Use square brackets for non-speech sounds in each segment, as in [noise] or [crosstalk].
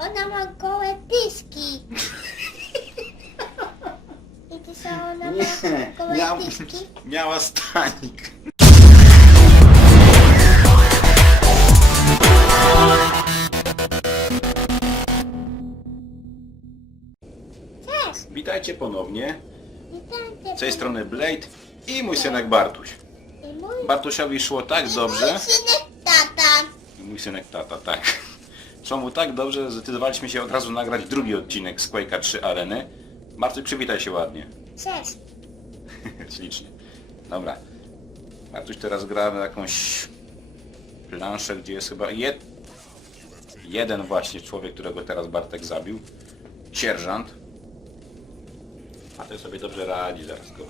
Ona ma gołe pyski. I ty co, ona ma gołe miał, pyski? miała stanik. Cześć. Witajcie ponownie. Witam cię. Z tej strony Blade i mój synek Bartuś. I mój, Bartusiowi szło tak mój dobrze. synek tata. I mój synek tata, tak. Szło mu tak dobrze, że zdecydowaliśmy się od razu nagrać drugi odcinek z Quake'a 3 Areny. Bartuś, przywitaj się ładnie. Cześć. [laughs] Ślicznie. Dobra. Bartuś teraz gra na jakąś planszę, gdzie jest chyba jed... jeden właśnie człowiek, którego teraz Bartek zabił. Sierżant. A ten sobie dobrze radzi, zaraz go...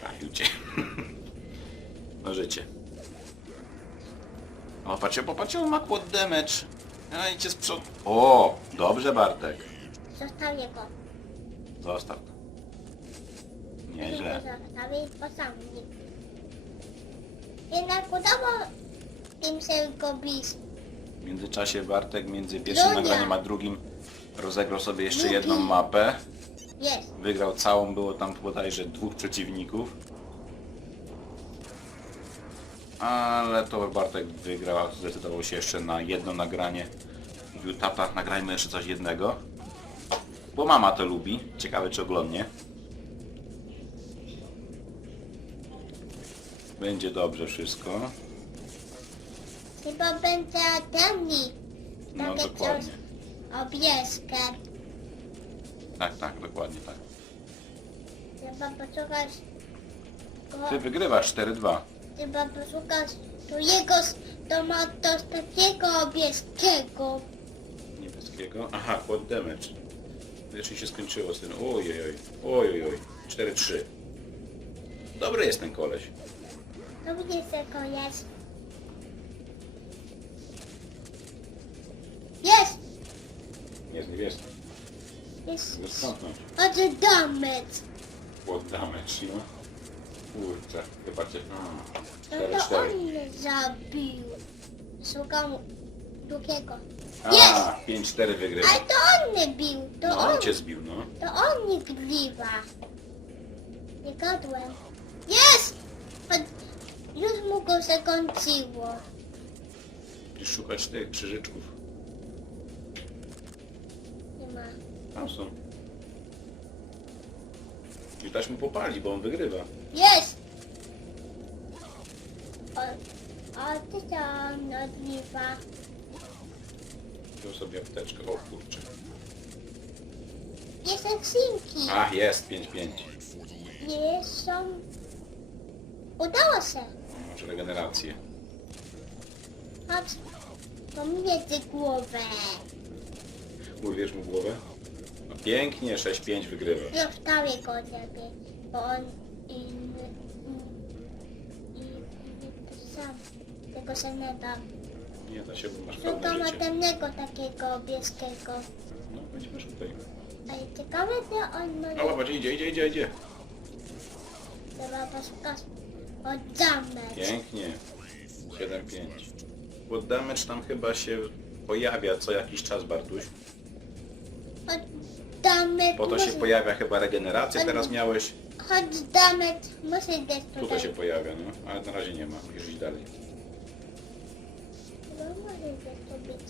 Trafił cię. [laughs] No życie. O, patrzcie, popatrzcie, on ma quad damage. A idzie z przodu. O, dobrze Bartek. Zostawię go. Zostaw to. Nieźle. Zostawię, bo sam nie. Jednak udało im się go bić. W międzyczasie Bartek między pierwszym Dunia. nagraniem a drugim rozegrał sobie jeszcze jedną mapę. Jest. Wygrał całą, było tam bodajże dwóch przeciwników. Ale to Bartek wygrał, zdecydował się jeszcze na jedno nagranie. Mówił, tata, nagrajmy jeszcze coś jednego. Bo mama to lubi. Ciekawe czy oglądnie. Będzie dobrze wszystko. Chyba będzie temni. No dokładnie. coś o pieskę. Tak, tak, dokładnie tak. Trzeba poszukać. Ty wygrywasz 4-2. Trzeba poszukać tu jego, z takiego niebieskiego. Niebieskiego. Aha, quad damage. Jeszcze się skończyło z tym. Ojej, oj, ojej, oj. 4-3. Dobry jest ten koleś. To mnie tego jest. Jest! Jest niebieski. Jest. Jest skąpnąć. Oddamy. Quad damage, no. Kurczę, zobaczcie. No Mm, to 4-4. on mnie zabił. Szukam drugiego. A, Jest! 5-4 wygrywa. Ale to on mnie bił. To No, on. on cię zbił, no. To on nie grywa. Nie gadłem. Jest! Od- Już mu go zakończyło. Musisz szukać tych krzyżyczków. Nie ma. Tam są. I dać mu popali, bo on wygrywa. Jest! O, a ty tam odgrywa. Wziął sobie apteczkę. O kurczę. Jest skrzynki. Ach, jest 5-5. Nie są... Udało się. Masz regenerację. Chodź. Pomiędzy głowę. Urwiesz mu głowę? No pięknie, 6-5 wygrywa. Nie wstawię go ciebie, bo on Tego samego. Nie da się, bo masz pełne Szukam życie. temnego takiego bielskiego. No, będziemy tutaj. Ale ciekawe, że on ma... O, popatrz, idzie, idzie, idzie, idzie. Trzeba poszukać zamek. Pięknie. 7-5. Bo damage tam chyba się pojawia co jakiś czas, Bartuś. Od damek... Po to się musi- pojawia chyba regeneracja, teraz miałeś. Chodź damek, muszę iść tutaj. Tutaj się pojawia, no. Ale na razie nie ma, iść dalej. No, być.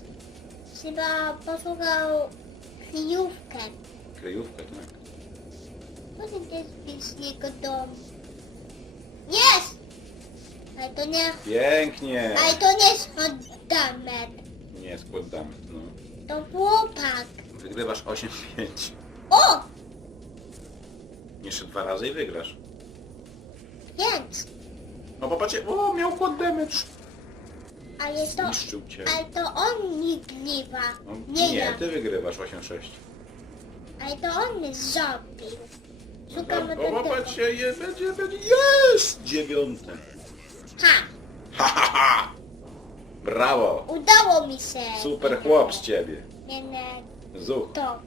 Trzeba poszukał kryjówkę. Kryjówkę, tak. Może gdzieś być jego dom. Jest! Ale to nie... Pięknie! Ale to nie jest od damek. Nie, skład damage, no. To chłopak. Wygrywasz 8-5. [laughs] O! Jeszcze dwa razy i wygrasz. Więc. No popatrzcie, o, miał quad damage. Ale to... Zniszczył cię. Ale to on nie grywa. No, Nie, nie, ja. ty wygrywasz 8-6. Ale to on mnie zabił. Szukamy No, tego. popatrzcie, jest, będzie, będzie, jest! Dziewiąte. Ha! Ha, ha, ha! Brawo! Udało mi się. Super chłop z ciebie. Nie, nie, Zuch. to.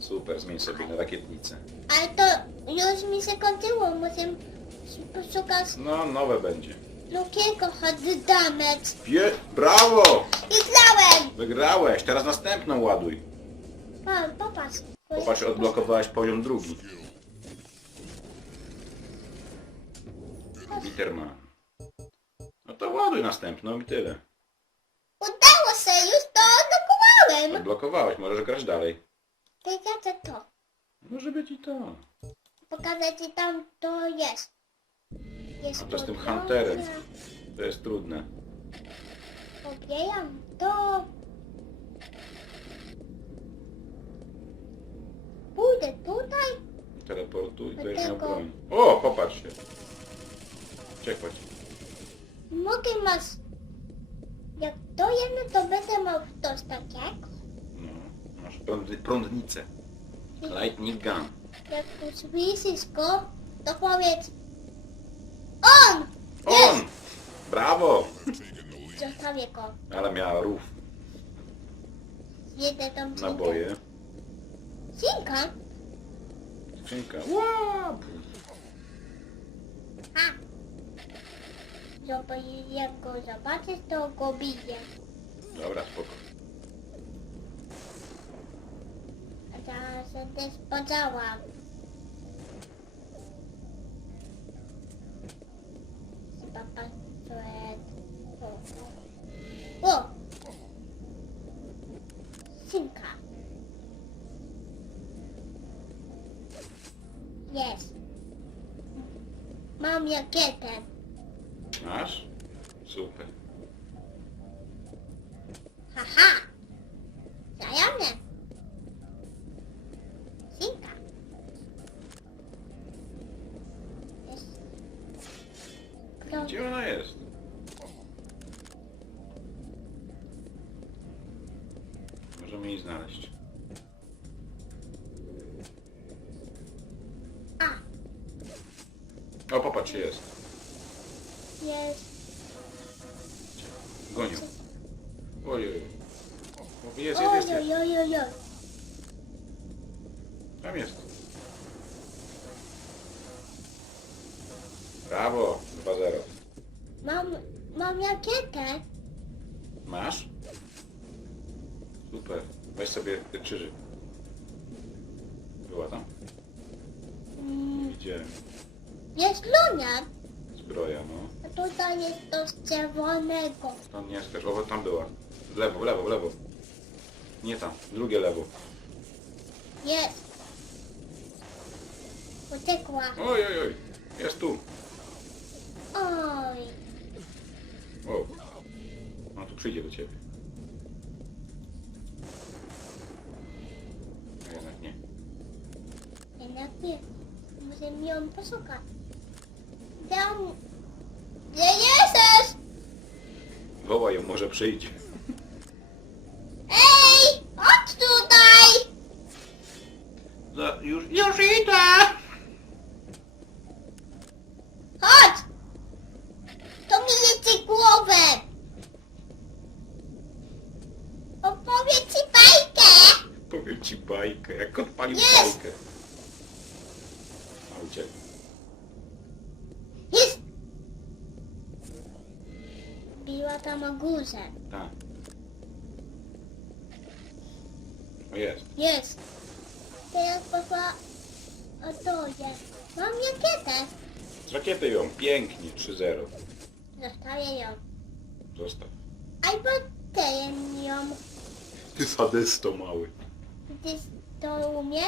Super, zmień sobie na rakietnicę. Ale to już mi się kończyło. Muszę poszukać No, nowe będzie. Drugiego hot damage. Pie... Brawo! I grałem! Wygrałeś, teraz następną ładuj. Pa, popatrz. Popatrz, odblokowałeś poziom drugi. Bitterman. No to ładuj następną i tyle. Udało się, już to odblokowałem. Odblokowałeś, możesz grać dalej. Pokażę to. Może być i to. Pokażę ci tam to jest. Jest A to z tym. Hunterem. To jest trudne. Pobieram to. Pójdę tutaj. Teleportuj, to jest miał Dlatego- broń. O, popatrz się. Ciekła ci. Mogę masz... Jak to jedno, to będę miał coś takiego. No, masz prąd, prądnicę. Lightning gun. Jak usłyszysz go, to powiedz ON! On! Brawo! Zostawię go. Ale miała rów, Jedę tam skrzynkę. naboje. Skrzynka? Skrzynka. Łap! A! Zobacz, jak go zobaczysz, to go biję. Dobra, spoko. A teraz też podziałam. Synka. Jest. Mam jakietę. Masz? Super. Haha! Popatrz, jest. Jest. Gonią. Ojej. O, Jest, jest, jest, jest. oj, oj, oj, oj. Tam jest. Brawo, 2-0. Mam, mam jakietę. Masz? Super. Weź sobie te. Tutaj jest to z czerwonego. Tam nie skacz. O, tam była. W lewo, w lewo, w lewo. Nie tam. Drugie lewo. Jest. Uciekła. Oj, oj, oj. Jest tu. Oj. O. No tu przyjdzie do ciebie. A jednak nie. Jednak nie. Musimy ją poszukać. Tam. Gdzie jesteś? Woła ją, może przyjdzie. Ej! Chodź tutaj! No, już, już idę! Chodź! To mi jedzie głowę! Opowiem ci bajkę! Powiem ci bajkę, jak odpalił Jest! bajkę. A uciekł. Jest! Biła tam o górze. Tak. O jest. Jest. Teraz poszła o to jest. Mam jakietę. Z rakiety ją, pięknie, 3-0. Zostawię ją. Zostaw. A potem ją, Ty sadysto mały. gdy to umie,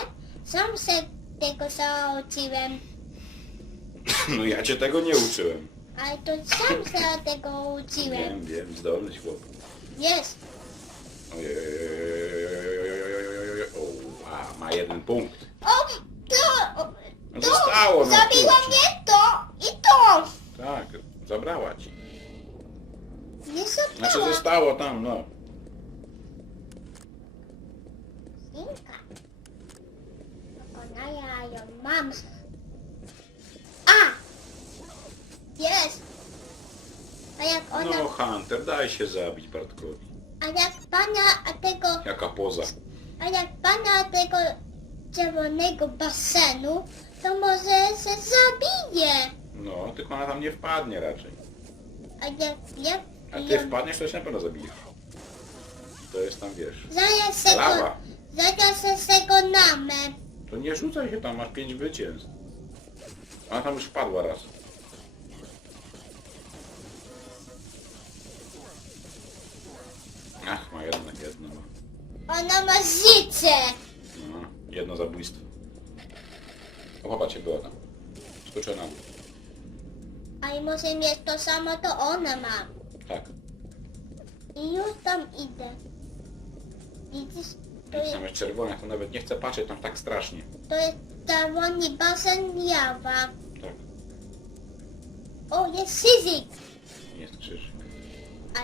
sam się tego nauczyłem. No ja cię tego nie uczyłem. Ale to sam się tego uczyłem. Wiem, wiem, zdolny chłop. Jest. Ojej, o, a, ma jeden punkt. O, to, o, No to, zostało, kurczę. mnie to i to. Tak, zabrała ci. Nie Znaczy zostało tam, no. Sinka. Pokonania ją mam. A! Jest! A jak ona... No Hunter, daj się zabić Bartkowi. A jak pana a tego... Jaka poza. A jak pana tego czerwonego basenu, to może się zabije. No, tylko ona tam nie wpadnie raczej. A jak... jak A ty ją- wpadniesz, to się na pewno zabije. To jest tam, wiesz, Zaraz se go, lawa. zaraz se se go namę. To nie rzucaj się tam, masz pięć zwycięstw. Ona tam już wpadła raz. Ach, ma jednak jedno. ma. Ona ma życie. No, jedno zabójstwo. O, popatrzcie, była tam. Skoczyła na dół. A i może mieć to samo, to ona ma. Tak. I już tam idę. Widzisz, to Jak jest, tam jest czerwone, to nawet nie chcę patrzeć tam tak strasznie. to jest czerwony basen jawa. Tak, O, jest szyzik. jest krzyż.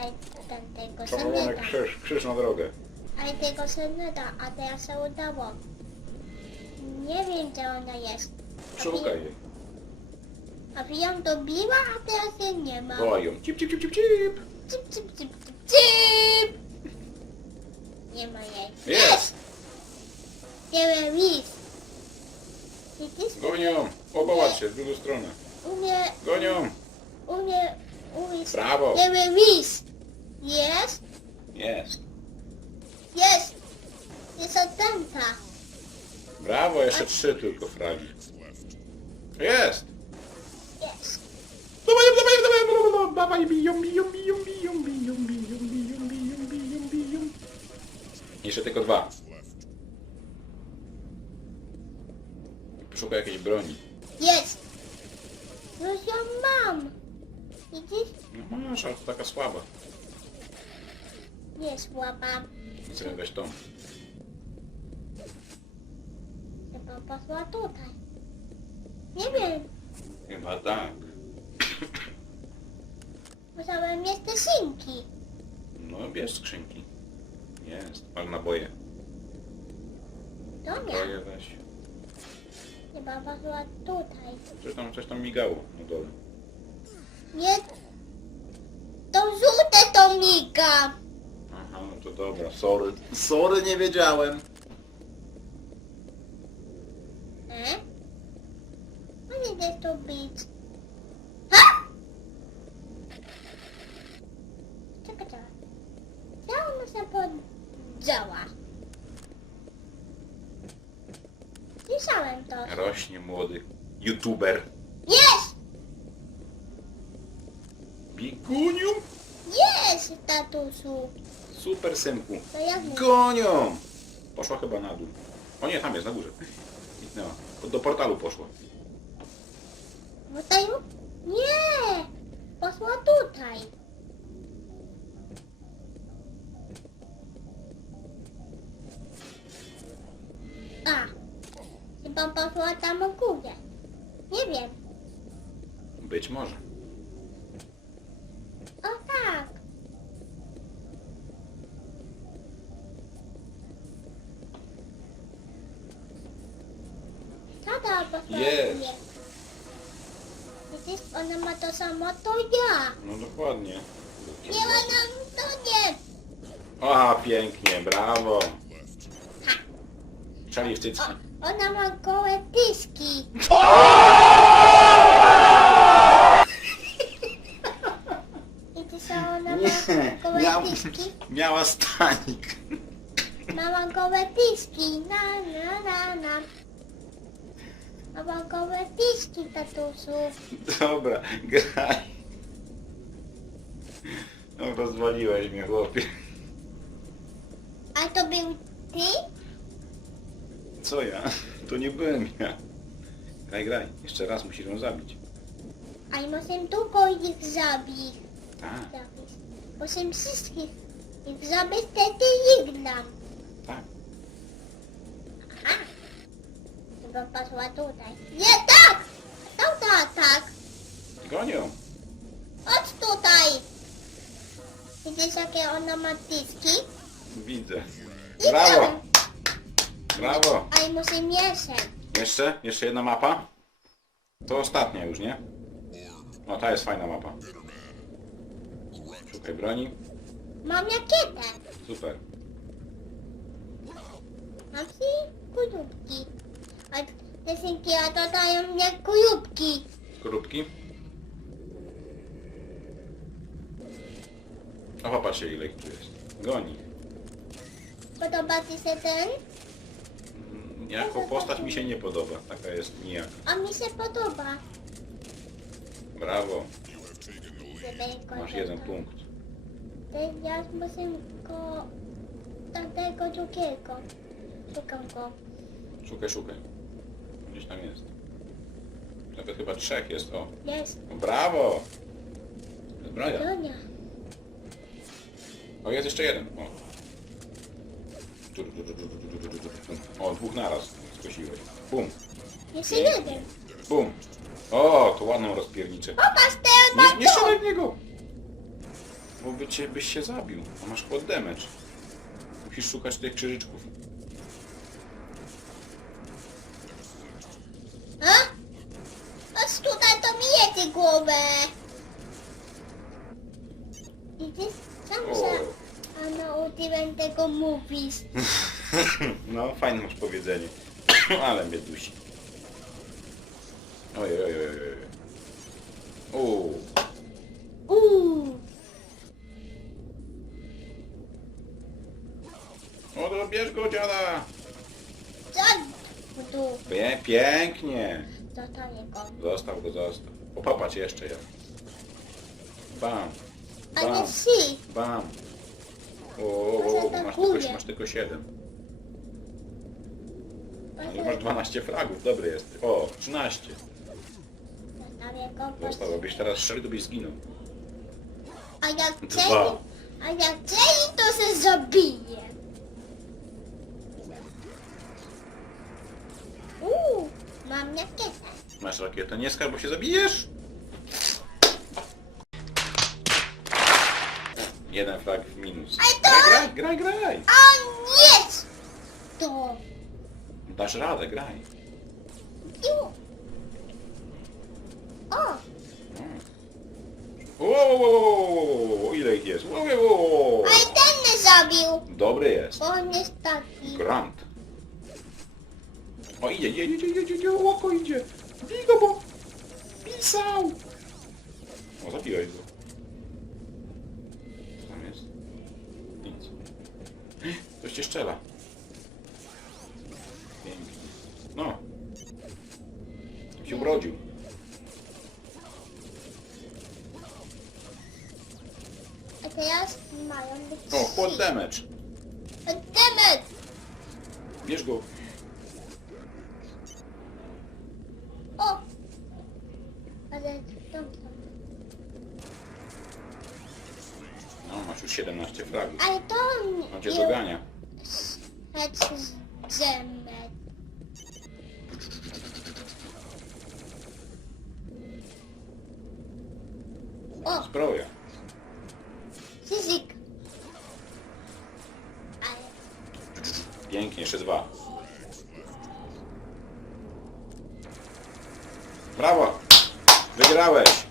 Ale ten tego się nie Czerwony da. krzyż, krzyż na drogę. Ale tego się nie da, a teraz się udało. Nie wiem, gdzie ona jest. Szukaj jej. A wy ją dobiła, a teraz jej nie ma. Wołaj ją. Cip, cip, cip, cip, cip. Cip, cip, cip, cip, cip. Nie ma jej. Jest! There is. Widzisz? Gonią! O, popatrzcie, w drugą stronę. U mnie, Gonią! u mnie, u mnie. Brawo! Is. Jest? Jest. Jest. Jest odtęta. Brawo, jeszcze trzy tylko fragi. Jest! Jest. Dawaj, dawaj, dawaj, dawaj, dawaj, biją, biją, biją, biją, biją, biją, biją, biją, biją, biją. Jeszcze tylko dwa. Poszukaj jakiejś broni. Jest. Już ją mam. Widzisz? No masz, ale to taka słaba. Nie słaba. Chcę weź tą. Chyba poszła tutaj. Nie wiem. Chyba tak. Musiałem mieć te szynki. No, bierz skrzynki. Jest. Masz naboje. To nie. Naboje weź. Chyba poszła tutaj. Coś tam, coś tam migało na dole. Nie. To żółte to miga. No dobra. Sorry. Sorry, nie wiedziałem. E? No nie chcesz to być. Ha! Czekaj, czekaj. Ja ona się podziała. Słyszałem to. Rośnie młody youtuber. Jest! Biguniu? Jest, tatusiu. Super. To mówię? Gonią! Poszła chyba na dół. O nie, tam jest, na górze. Zniknęła. Do portalu poszła. Tutaj? Nie! Poszła tutaj. A, chyba poszła tam u górę. Nie wiem. Być może. O tak. Tata poszła Jest. u mnie. Widzisz, ona ma to samo, to ja. No dokładnie. Nie ma nam to nie. A, pięknie, brawo. Ha. Czali w ona ma gołe pyski. [laughs] I ty co ona ma gołe miał, pyski? miała stanik. Mama gołe pyski. Na, na, na, na. Mama gołe pyski, tatusiu. Dobra, graj. No, rozwaliłeś mnie, chłopie. A to był ty? Co ja? To nie byłem ja. Graj, graj. Jeszcze raz musisz ją zabić. A i muszę tylko ich zabić. Tak, zabić. Wszystkich ich zabić, wtedy ich dam. tak. Chyba poszła tutaj. Nie, tak! Tak, tak, tak. Gonią. Chodź tutaj. Widzisz, jakie ona ma dyski? Widzę. I Brawo! tam. Brawo! A i muszę mieszać. Jeszcze? Jeszcze jedna mapa? To ostatnia już, nie? O, ta jest fajna mapa. Szukaj broni. Mam jakietę. Super. Mam trzy kujubki. Synki a to dają mnie kujubki. Skorupki. O, popatrzcie ile ich tu jest. Goni. Podoba ci się ten? Mm, Jako postać mi się nie podoba. Taka jest nijaka. A mi się podoba. Brawo. Żeby Masz jeden punkt. Teraz muszę go... Tamtego drugiego. Szukam go. Szukaj, szukaj gdzieś tam jest. Nawet chyba trzech jest, o. Jest. O, brawo! Zbroja. O, jest jeszcze jeden. O. O, dwóch naraz skosiłeś. Bum. Jeszcze jeden. Bum. O, to ładną rozpierniczę. Nie, nie w niego! Bo by cię, byś się zabił, a masz pod damage. Musisz szukać tych krzyżyczków. [laughs] No, fajne masz powiedzenie. [coughs] Ale mnie dusi. Oj, oj, oj, oj. Uuu. Uuu. O, to bierz go, dziada! Tu. Pie, pięknie! Zostawię go. Zostaw go, zostaw. Jeszcze ja. Bam, bam, si. bam. O, o, o, Może masz, atakuje. tylko, masz tylko 7. Ale masz 12 fragów, dobry jest. O, 13. Zostawię abyś teraz strzelił, to byś zginął. A jak celi, a jak celi, to się zabije. Uuu, mam rakietę. Masz rakietę, nie skarb, bo się zabijesz! Jeden frag w minus. Ale to- Graj, graj, graj, graj! A nie! To. Dasz radę, graj. O, ile ich jest? O, o. ale ten mnie zabił. Dobry jest. Bo on jest taki. Grant. O, idzie, idzie, idzie, idzie, idzie, oko idzie. Bij go, bo pisał. O, zabiłeś go. Co tam jest? Nic. Ktoś cię strzela. No. Się ubrodził. A teraz mają być O, pod damage. Demet! Bierz go. O! Ale tam, tam. No, masz już 17 fragów. Ale to on cię dogania. Chodź z Demet. O, Zbroja. fizyk. Ale Pięknie, jeszcze dwa. Brawo! Wygrałeś!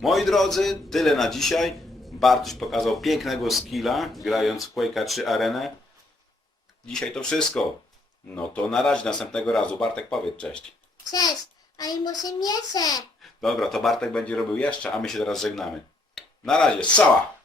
Moi drodzy, tyle na dzisiaj. Bartuś pokazał pięknego skilla, grając w Quake'a 3 Arenę. Dzisiaj to wszystko. No to na razie, następnego razu. Bartek powiedz cześć. cześć, ale muszę miesę. Dobra, to Bartek będzie robił jeszcze, a my się teraz żegnamy. Na razie, strzała!